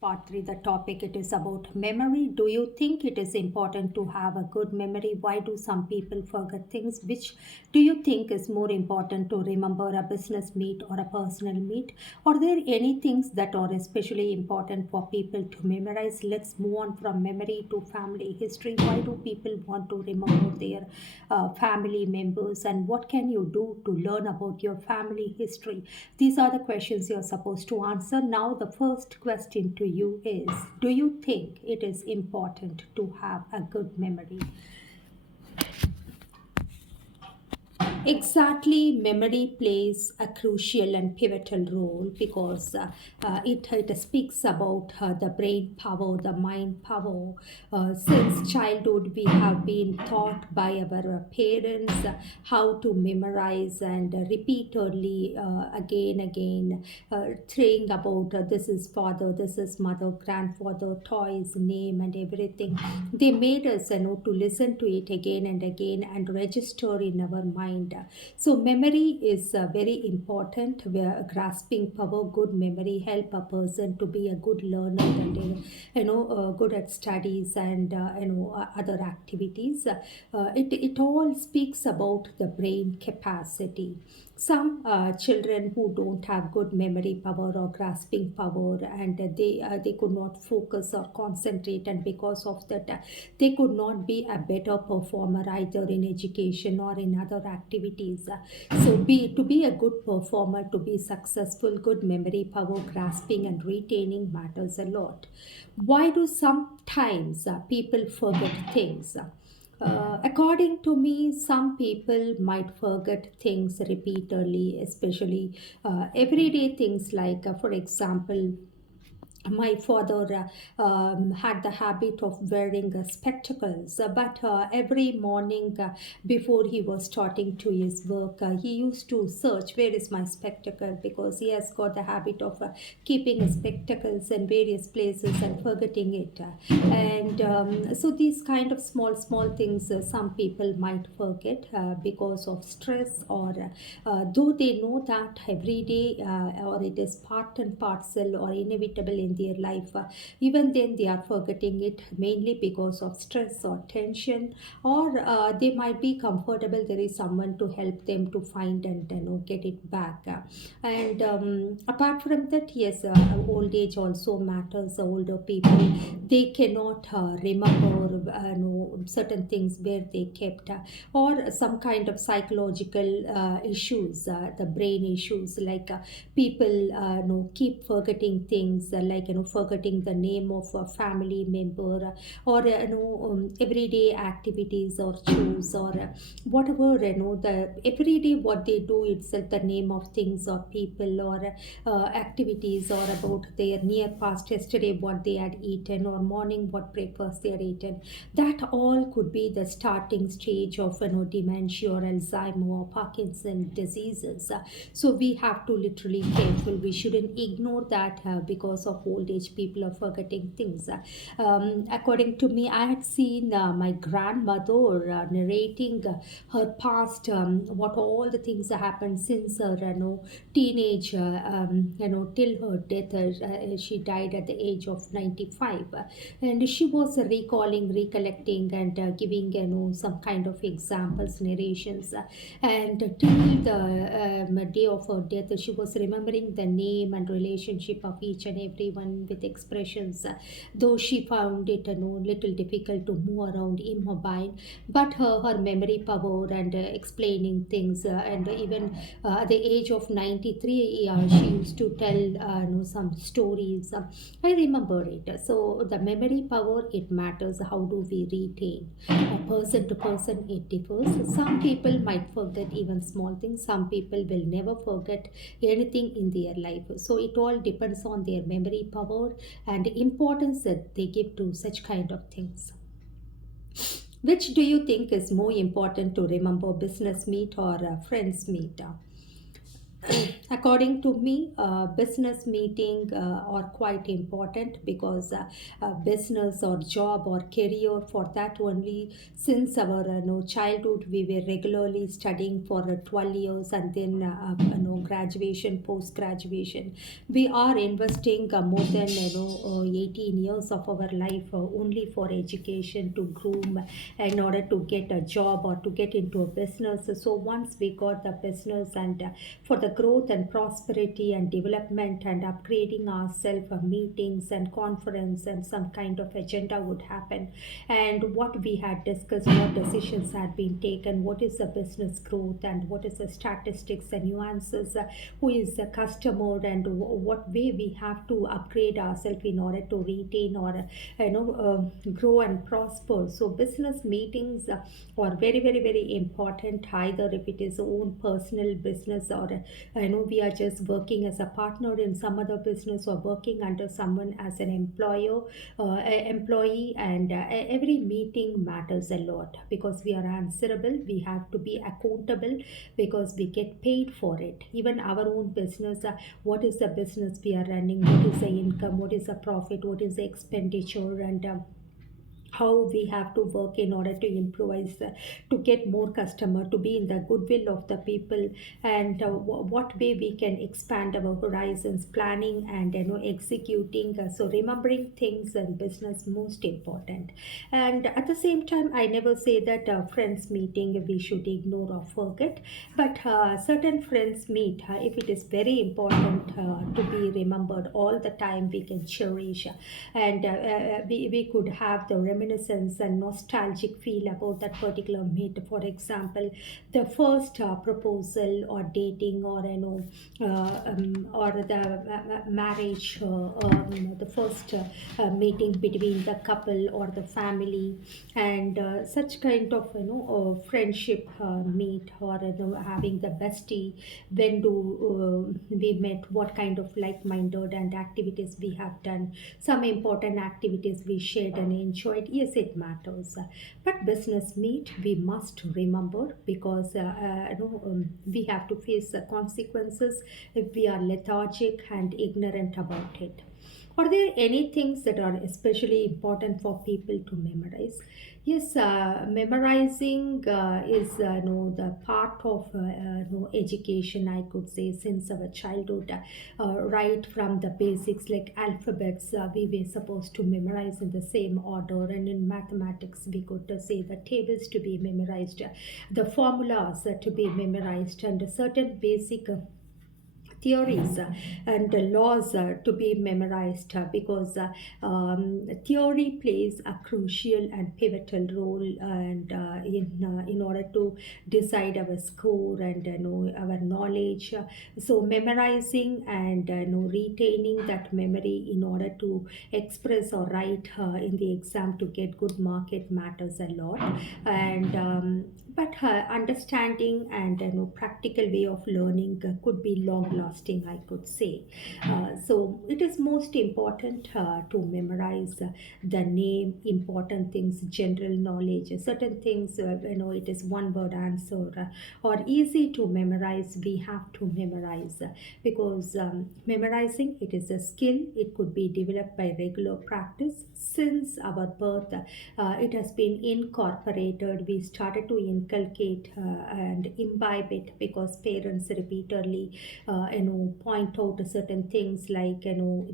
Part 3, the topic it is about memory. Do you think it is important to have a good memory? Why do some people forget things? Which do you think is more important to remember, a business meet or a personal meet? Are there any things that are especially important for people to memorize? Let's move on from memory to family history. Why do people want to remember their family members, and what can you do to learn about your family history? These are the questions you're supposed to answer. Now, the first question to you is: do you think it is important to have a good memory? Exactly, memory plays a crucial and pivotal role because it speaks about the brain power, the mind power. Since childhood, we have been taught by our parents how to memorize and repeatedly again, saying about this is father, this is mother, grandfather, toys, name, and everything. They made us to listen to it again and again and register in our mind. So memory is very important. Where grasping power, good memory help a person to be a good learner and good at studies and other activities. It all speaks about the brain capacity. Some children who don't have good memory power or grasping power, and they could not focus or concentrate, and because of that, they could not be a better performer either in education or in other activities. So, to be a good performer, to be successful, good memory power, grasping, and retaining matters a lot. Why do sometimes people forget things? According to me, some people might forget things repeatedly, especially everyday things like, for example, my father had the habit of wearing spectacles, but every morning before he was starting to his work, he used to search where is my spectacle, because he has got the habit of keeping his spectacles in various places and forgetting it. And so these kind of small things some people might forget because of stress, or though they know that every day or it is part and parcel or inevitable in their life, even then they are forgetting it, mainly because of stress or tension, or they might be comfortable there is someone to help them to find and get it back. And apart from that, yes, old age also matters. Older people, they cannot remember certain things where they kept, or some kind of psychological issues, the brain issues, like people keep forgetting things, like forgetting the name of a family member, or everyday activities or chores, or whatever, the everyday what they do itself, the name of things or people, or activities, or about their near past, yesterday what they had eaten, or morning what breakfast they had eaten. That all could be the starting stage of dementia or Alzheimer or Parkinson diseases. So we have to literally careful. We shouldn't ignore that because of old age people are forgetting things. According to me, I had seen my grandmother narrating her past, what all the things that happened since her teenage, till her death. She died at the age of 95, and she was recalling, recollecting, and giving some kind of examples, narrations, and till the day of her death, she was remembering the name and relationship of each and everyone with expressions, though she found it little difficult to move around immobile, but her memory power and explaining things, and even at the age of 93, she used to tell some stories. I remember it. So the memory power, it matters. How do we retain? Person to person, it differs. Some people might forget even small things. Some people will never forget anything in their life. So it all depends on their memory power and importance that they give to such kind of things. Which do you think is more important to remember, business meet or friends meet? According to me, business meeting are quite important because business or job or career for that only since our childhood we were regularly studying for 12 years and then graduation post graduation we are investing more than 18 years of our life only for education to groom in order to get a job or to get into a business. So once we got the business and for the growth and prosperity and development and upgrading ourselves, meetings and conference and some kind of agenda would happen, and what we had discussed, what decisions had been taken, what is the business growth and what is the statistics and nuances, who is the customer and what way we have to upgrade ourselves in order to retain or grow and prosper. So business meetings are very very very important, either if it is own personal business or we are just working as a partner in some other business or working under someone as an employee, and every meeting matters a lot because we are answerable, we have to be accountable because we get paid for it. Even our own business, what is the business we are running, what is the income, what is the profit, what is the expenditure, and how we have to work in order to improvise to get more customer, to be in the goodwill of the people, and what way we can expand our horizons, planning and executing. So remembering things and business most important. And at the same time, I never say that friends meeting we should ignore or forget, but certain friends meet, if it is very important to be remembered all the time, we can cherish, and we could have the reminiscence and nostalgic feel about that particular meet. For example, the first proposal or dating or or the marriage, the first meeting between the couple or the family, and such kind of friendship meet, or having the bestie, when do we met, what kind of like-minded and activities we have done, some important activities we shared and enjoyed. Yes, it matters. But business meet we must remember because we have to face the consequences if we are lethargic and ignorant about it. Are there any things that are especially important for people to memorize? Yes, memorizing is the part of education, I could say, since our childhood, right from the basics like alphabets, we were supposed to memorize in the same order, and in mathematics, we could say the tables to be memorized, the formulas to be memorized, and certain basic theories and the laws to be memorized because theory plays a crucial and pivotal role and in order to decide our score and know our knowledge. So memorizing and retaining that memory in order to express or write in the exam to get good mark, it matters a lot. And but understanding and practical way of learning could be long lasting, I could say. So it is most important to memorize the name, important things, general knowledge, certain things, it is one word answer or easy to memorize, we have to memorize because memorizing, it is a skill, it could be developed by regular practice. Since our birth, it has been incorporated, we started to inculcate and imbibe it because parents repeatedly point out certain things like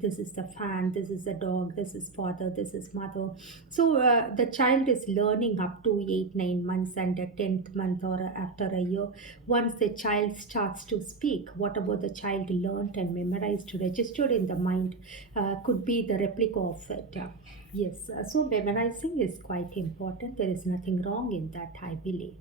this is the fan, this is the dog, this is father, this is mother. So the child is learning up to 8 9 months, and a 10th month or after a year, once the child starts to speak, whatever the child learned and memorized registered in the mind could be the replica of it. Yes, so memorizing is quite important. There is nothing wrong in that, I believe.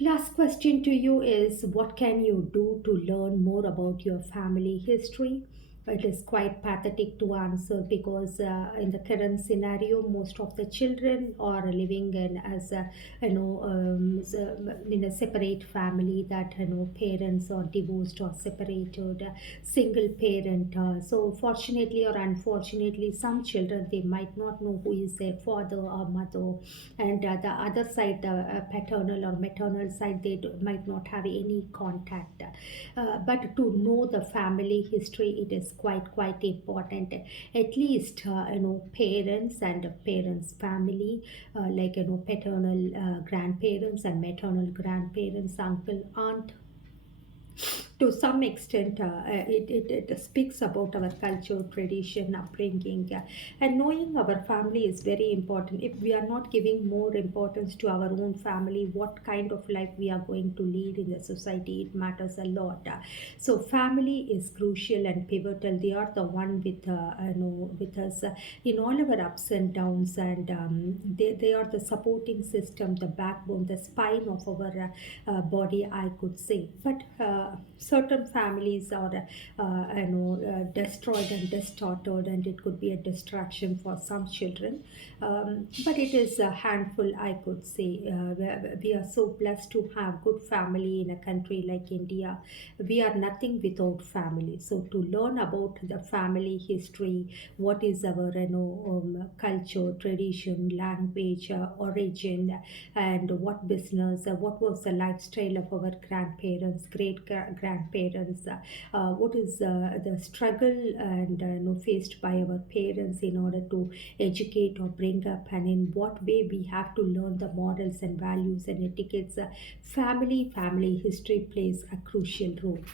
Last question to you is, what can you do to learn more about your family history? It is quite pathetic to answer because in the current scenario, most of the children are living in as a, in a separate family, that parents are divorced or separated, single parent. So fortunately or unfortunately, some children, they might not know who is their father or mother, and the other side, the paternal or maternal side, they might not have any contact. But to know the family history, it is quite important. At least parents and parents family, like paternal grandparents and maternal grandparents, uncle, aunt, to some extent, it speaks about our culture, tradition, upbringing, and knowing our family is very important. If we are not giving more importance to our own family, what kind of life we are going to lead in the society, it matters a lot. So family is crucial and pivotal. They are the one with us in all our ups and downs, and they are the supporting system, the backbone, the spine of our body, I could say. But certain families are destroyed and distorted, and it could be a distraction for some children. But it is a handful, I could say. We are so blessed to have good family in a country like India. We are nothing without family. So to learn about the family history, what is our culture, tradition, language, origin, and what business, what was the lifestyle of our grandparents, great grandparents, what is the struggle and faced by our parents in order to educate or bring up, and in what way we have to learn the morals and values and etiquettes. Family history plays a crucial role.